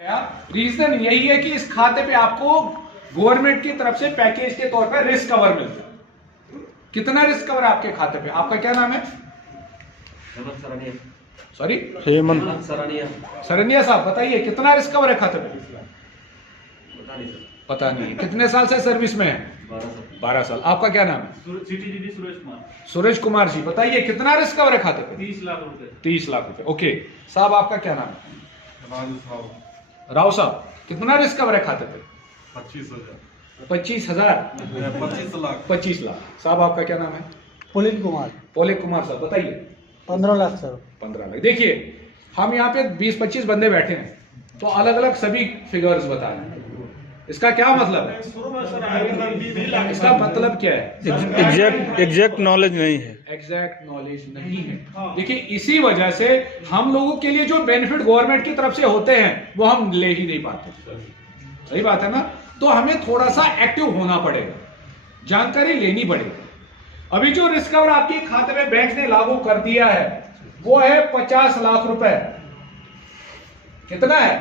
Reason यही है कि इस खाते पे आपको गवर्नमेंट की तरफ से पैकेज के तौर पर रिस्क कवर मिलता है। कितना रिस्क कवर है आपके खाते पे? आपका क्या नाम है? सॉरी, हेमंत सरनिया साहब, बताइए कितना रिस्क कवर है खाते पे? पता नहीं। कितने साल से सर्विस में है? 12 साल। आपका क्या नाम है? सुरेश कुमार जी, बताइए कितना रिस्क कवर है खाते पे? 30 लाख रुपए। 30 लाख रुपए। ओके साहब, आपका क्या नाम है? राव साहब, कितना रिस्क कवर है खाते पे? 25,000। 25,000? 25 लाख। 25 लाख। साहब, आपका क्या नाम है? पुलिन कुमार। पोलिक कुमार साहब, बताइए। 15 लाख सर। 15 लाख। देखिए, हम यहाँ पे 20-25 बंदे बैठे हैं, तो अलग अलग सभी फिगर्स बता रहे हैं। इसका क्या मतलब है? इसका मतलब क्या है? एग्जैक्ट नॉलेज नहीं है। एग्जैक्ट नॉलेज नहीं है। देखिए, इसी वजह से हम लोगों के लिए जो बेनिफिट गवर्नमेंट की तरफ से होते हैं वो हम ले ही नहीं पाते। सही बात है ना? तो हमें थोड़ा सा एक्टिव होना पड़ेगा, जानकारी लेनी पड़ेगी। अभी जो रिस्क कवर आपके खाते में बैंक ने लागू कर दिया है वो है 50 लाख रुपए। कितना है?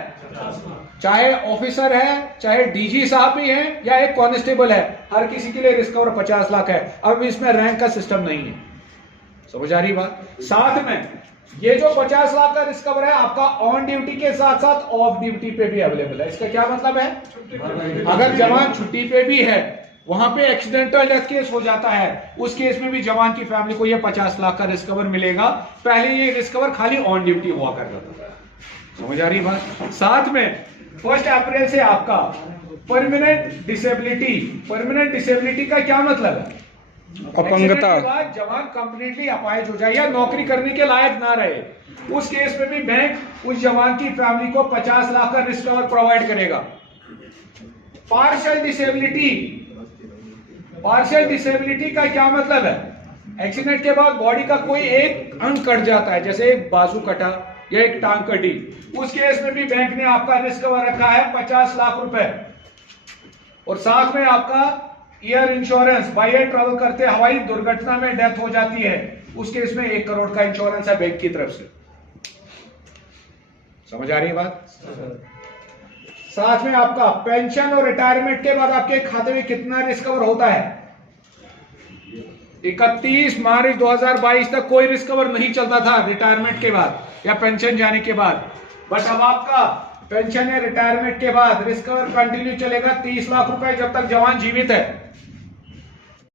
चाहे ऑफिसर है, चाहे डीजी साहब भी हैं, या एक कांस्टेबल है, हर किसी के लिए रिस्क कवर 50 लाख है। अब इसमें रैंक का सिस्टम नहीं है। समझ आ रही बात? साथ में ये जो 50 लाख का रिस्क कवर है आपका ऑन ड्यूटी के साथ साथ ऑफ ड्यूटी पे भी अवेलेबल है। इसका क्या मतलब है? अगर जवान छुट्टी पे भी है, वहां पे एक्सीडेंटल डेथ केस हो जाता है, उस केस में भी जवान की फैमिली को ये 50 लाख का रिस्क कवर मिलेगा। पहले ये रिस्क कवर खाली ऑन ड्यूटी हुआ करता था। समझ आ रही बात? साथ में 1 अप्रैल से आपका परमानेंट डिसेबिलिटी। परमानेंट डिसेबिलिटी का क्या मतलब है? अपंगता। जवान कंप्लीटली अपाहिज हो जाए या नौकरी करने के लायक ना रहे, उस केस में भी बैंक उस जवान की फैमिली को 50 लाख का रिस्क कवर प्रोवाइड करेगा। Partial disability. पार्शियल डिसेबिलिटी का क्या मतलब है? एक्सीडेंट के बाद बॉडी का कोई एक अंग कट जाता है, जैसे एक बाजू कटा या एक टांग कटी, उस केस में भी बैंक ने आपका रिस्क कवर रखा है 50 लाख रुपए। और साथ में आपका air insurance. By air travel करते हवाई दुर्घटना में डेथ हो जाती है, उस केस में 1 करोड़ का इंश्योरेंस है बैंक की तरफ से। समझ आ रही है बात? साथ में आपका पेंशन और रिटायरमेंट के बाद आपके खाते में कितना रिस्क कवर होता है? 31 मार्च 2022 तक कोई रिस्क कवर नहीं चलता था रिटायरमेंट के बाद या पेंशन जाने के बाद। बट अब आपका पेंशन या रिटायरमेंट के बाद रिस्क कवर कंटिन्यू चलेगा 30 लाख रुपए जब तक जवान जीवित है।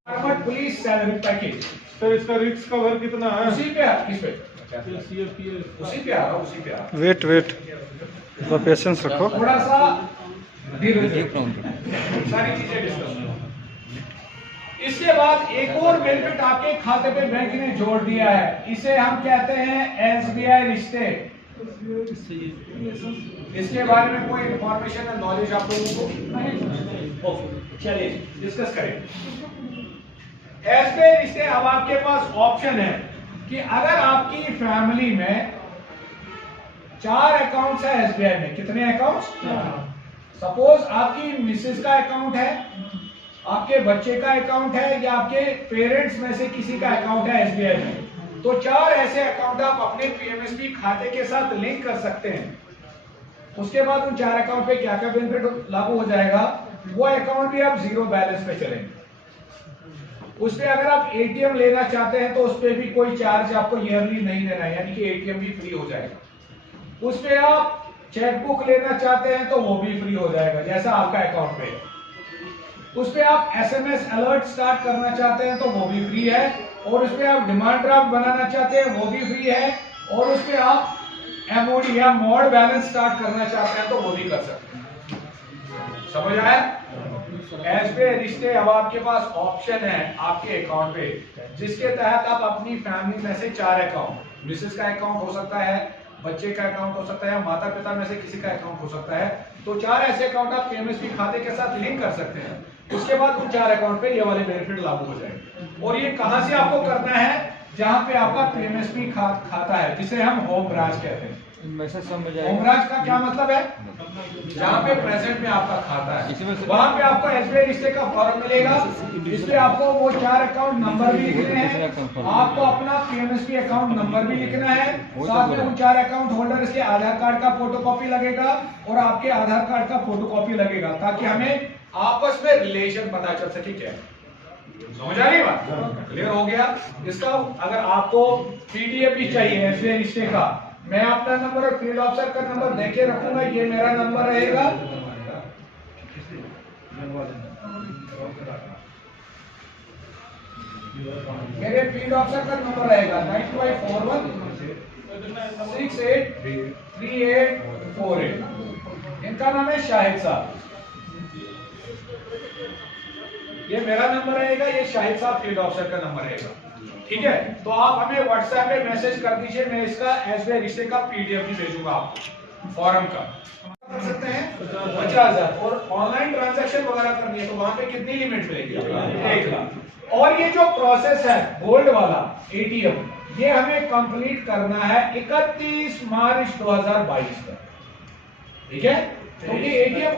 Police salary package. सर, इसका रिस्क कवर कितना है? उसी पे है। किस पे? उसी पे आ रहा, उसी पे आ रहा। वेट पेशेंस रखो। थोड़ा सा सारी चीजें डिस्कस। इसके बाद एक और बेनिफिट आपके खाते पे बैंक ने जोड़ दिया है, इसे हम कहते हैं एसबीआई रिश्ते। इसके बारे में कोई इंफॉर्मेशन या नॉलेज आप लोगों को? चलिए डिस्कस करें। एसबीआई रिश्ते, अब आपके पास ऑप्शन है कि अगर आपकी फैमिली में 4 अकाउंट्स है एसबीआई में। कितने अकाउंट्स? सपोज आपकी मिसेस का अकाउंट है, आपके बच्चे का अकाउंट है, या आपके पेरेंट्स में से किसी का अकाउंट है एसबीआई में, तो 4 ऐसे अकाउंट आप अपने पीएमएसबी खाते के साथ लिंक कर सकते हैं। उसके बाद उन 4 अकाउंट पे क्या क्या बेनिफिट लागू हो जाएगा? वो अकाउंट भी आप 0 बैलेंस पे चलेंगे। उस पे अगर आप एटीएम लेना चाहते हैं तो उस पे भी कोई चार्ज आपको ईयरली नहीं देना है, यानी कि एटीएम भी फ्री हो जाएगा। उस पे आप चेकबुक लेना चाहते हैं तो वो भी फ्री हो जाएगा, जैसा आपका अकाउंट पे। उस पे आप एसएमएस अलर्ट स्टार्ट करना चाहते हैं तो वो भी फ्री है, और उस पे आप डिमांड ड्राफ्ट बनाना चाहते हैं वो भी फ्री है, और उस पे आप एमओडी या मोड बैलेंस स्टार्ट करना चाहते हैं तो वो भी कर सकते हैं। समझ आया? एसबीआई रिश्ते, अब आपके पास ऑप्शन है आपके अकाउंट पे, जिसके तहत आप अपनी फैमिली में से 4 अकाउंट, मिसेस का अकाउंट हो सकता है, बच्चे का अकाउंट हो सकता है, माता पिता में से किसी का अकाउंट हो सकता है, तो 4 ऐसे अकाउंट आप पीएमएसबी खाते के साथ लिंक कर सकते हैं। उसके बाद उन 4 अकाउंट पे ये वाले बेनिफिट लागू हो जाएंगे। और ये कहां से आपको करना है? जहां पे आपका पीएमएसबी खाता है, जिसे हम होम ब्रांच कहते हैं। मैसेज सब में होम ब्रांच का क्या मतलब है? जहाँ पे प्रेजेंट में आपका खाता है वहाँ पे आपको एसबीआई रिश्ते का फॉर्म मिलेगा। इसमें आपको वो 4 अकाउंट नंबर भी लिखने हैं, आपको अपना पीएमएसपी अकाउंट नंबर भी लिखना है, साथ में उन 4 अकाउंट होल्डर्स के आधार कार्ड का फोटोकॉपी लगेगा और आपके आधार कार्ड का फोटोकॉपी लगेगा, ताकि हमें आपस में रिलेशन पता चल सके। क्या समझ आ रही बात? क्लियर हो गया? इसका अगर आपको पीडीएफ भी चाहिए एसबीआई रिश्ते का, मैं अपना नंबर और फील्ड ऑफिसर का नंबर देके रखूंगा, ये मेरा नंबर रहेगा। मेरे फील्ड ऑफिसर का नंबर रहेगा 9541 683848। इनका नाम है शाहिद साहब। ये मेरा नंबर रहेगा, ये शाहिद साहब फील्ड ऑफिसर का नंबर रहेगा। ठीक है, तो आप हमें व्हाट्सएप पे मैसेज कर दीजिए, मैं इसका एसबीआई रिश्ते का पीडीएफ भी भेजूंगा आपको फॉर्म का। कर सकते हैं 50,000 और ऑनलाइन ट्रांजैक्शन वगैरह करनी है तो वहां पे कितनी लिमिट मिलेगी? 1 लाख। और ये जो प्रोसेस है गोल्ड वाला एटीएम, ये हमें कंप्लीट करना है 31 मार्च 2022 तक। ठीक है, तो ये एटीएम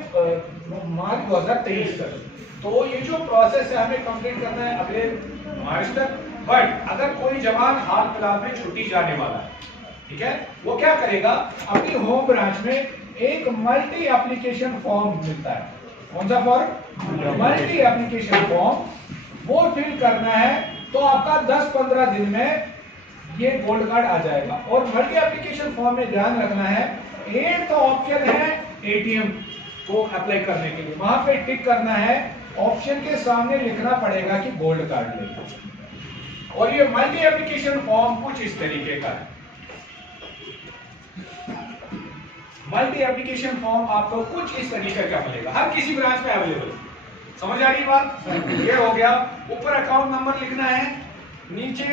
मार्च 2023 तक, तो ये जो प्रोसेस है हमें कंप्लीट करना है अगले मार्च तक। बट अगर कोई जवान हाल फिलहाल में छुट्टी जाने वाला है, ठीक है, वो क्या करेगा, अपनी होम ब्रांच में एक मल्टी एप्लीकेशन फॉर्म मिलता है। कौन सा फॉर्म? मल्टी एप्लीकेशन फॉर्म, वो फिल करना है तो आपका 10-15 दिन में ये गोल्ड कार्ड आ जाएगा। और मल्टी एप्लीकेशन फॉर्म में ध्यान रखना है, 8th ऑप्शन है एटीएम को अप्लाई करने के लिए, वहां पे टिक करना है, ऑप्शन के सामने लिखना पड़ेगा कि गोल्ड कार्ड लेगा। और ये मल्टी एप्लीकेशन फॉर्म कुछ इस तरीके का है। मल्टी एप्लीकेशन फॉर्म आपको कुछ इस तरीके का मिलेगा, हर किसी ब्रांच में अवेलेबल। समझ आ रही बात? ये हो गया। ऊपर अकाउंट नंबर लिखना है, नीचे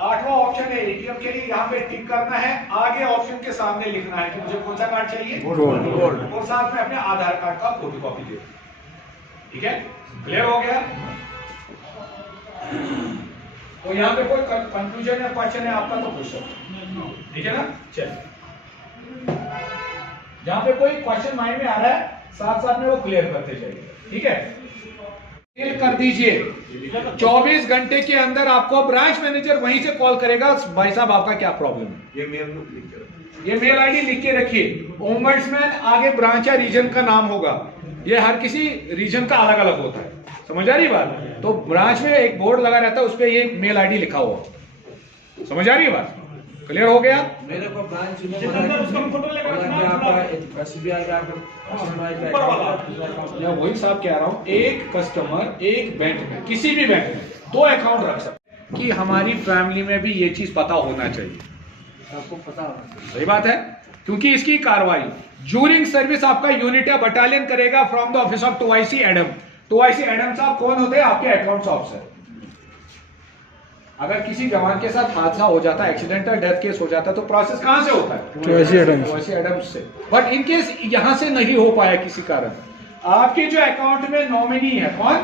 8वां ऑप्शन है एटीएम के लिए, यहाँ पे टिक करना है, आगे ऑप्शन के सामने लिखना है कि मुझे कौन सा कार्ड चाहिए, गोल्ड, और साथ में अपने आधार कार्ड का फोटोकॉपी दे। ठीक है, क्लियर हो गया? तो यहाँ पे कोई कंफ्यूजन या क्वेश्चन है आपका तो पूछ सकते। ठीक है ना? चलिए, जहाँ पे कोई क्वेश्चन माइंड में आ रहा है साथ साथ में वो क्लियर करते जाइए। ठीक है, क्लियर कर दीजिए। 24 घंटे के अंदर आपको ब्रांच मैनेजर वहीं से कॉल करेगा, भाई साहब आपका क्या प्रॉब्लम है। ये मेल आईडी लिख के रखिए। ओम्बड्समैन आगे ब्रांच या रीजन का नाम होगा, ये हर किसी रीजन का अलग अलग होता है। समझ आ रही बात? तो ब्रांच में एक बोर्ड लगा रहता है, उस पर ये मेल आईडी लिखा हुआ। समझ आ रही है बात? क्लियर हो गया? मेरे को ब्रांच मैं वही साहब कह रहा हूँ, एक कस्टमर एक बैंक में, किसी भी बैंक में 2 अकाउंट रख सकते कि हमारी फैमिली में भी ये चीज पता होना चाहिए। आपको पता होगा, सही बात है, क्योंकि इसकी कार्रवाई ड्यूरिंग सर्विस आपका यूनिट या बटालियन करेगा from the office of 2IC Adam. 2IC Adam साहब कौन होते हैं? आपके अकाउंट्स ऑफिसर। अगर किसी जवान के साथ हादसा हो जाता है, एक्सीडेंटल डेथ केस हो जाता है, तो प्रोसेस कहां से होता है? 2IC एडम्स से। बट इन केस यहां से नहीं हो पाया किसी कारण, आपके जो अकाउंट में नॉमिनी है, कौन?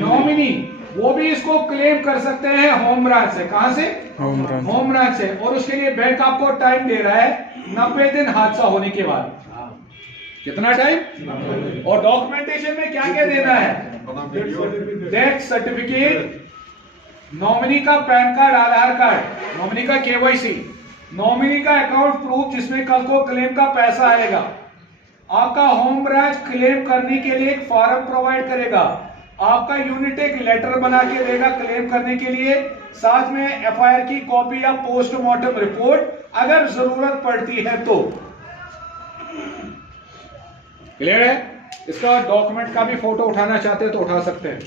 नॉमिनी, वो भी इसको क्लेम कर सकते हैं होम ब्रांच से। कहां से? होम ब्रांच से। और उसके लिए बैंक आपको टाइम दे रहा है 90 दिन हादसा होने के बाद। कितना टाइम? और डॉक्यूमेंटेशन में क्या क्या देना है? डेथ सर्टिफिकेट, नॉमिनी का पैन कार्ड, आधार कार्ड, नॉमिनी का KYC, नॉमिनी का अकाउंट प्रूफ जिसमें कल को क्लेम का पैसा आएगा। आपका होम ब्रांच क्लेम करने के लिए एक फॉर्म प्रोवाइड करेगा, आपका यूनिट एक लेटर बना के देगा क्लेम करने के लिए, साथ में FIR की कॉपी या पोस्टमार्टम रिपोर्ट अगर जरूरत पड़ती है तो। क्लियर है? इसका डॉक्यूमेंट का भी फोटो उठाना चाहते हैं तो उठा सकते हैं।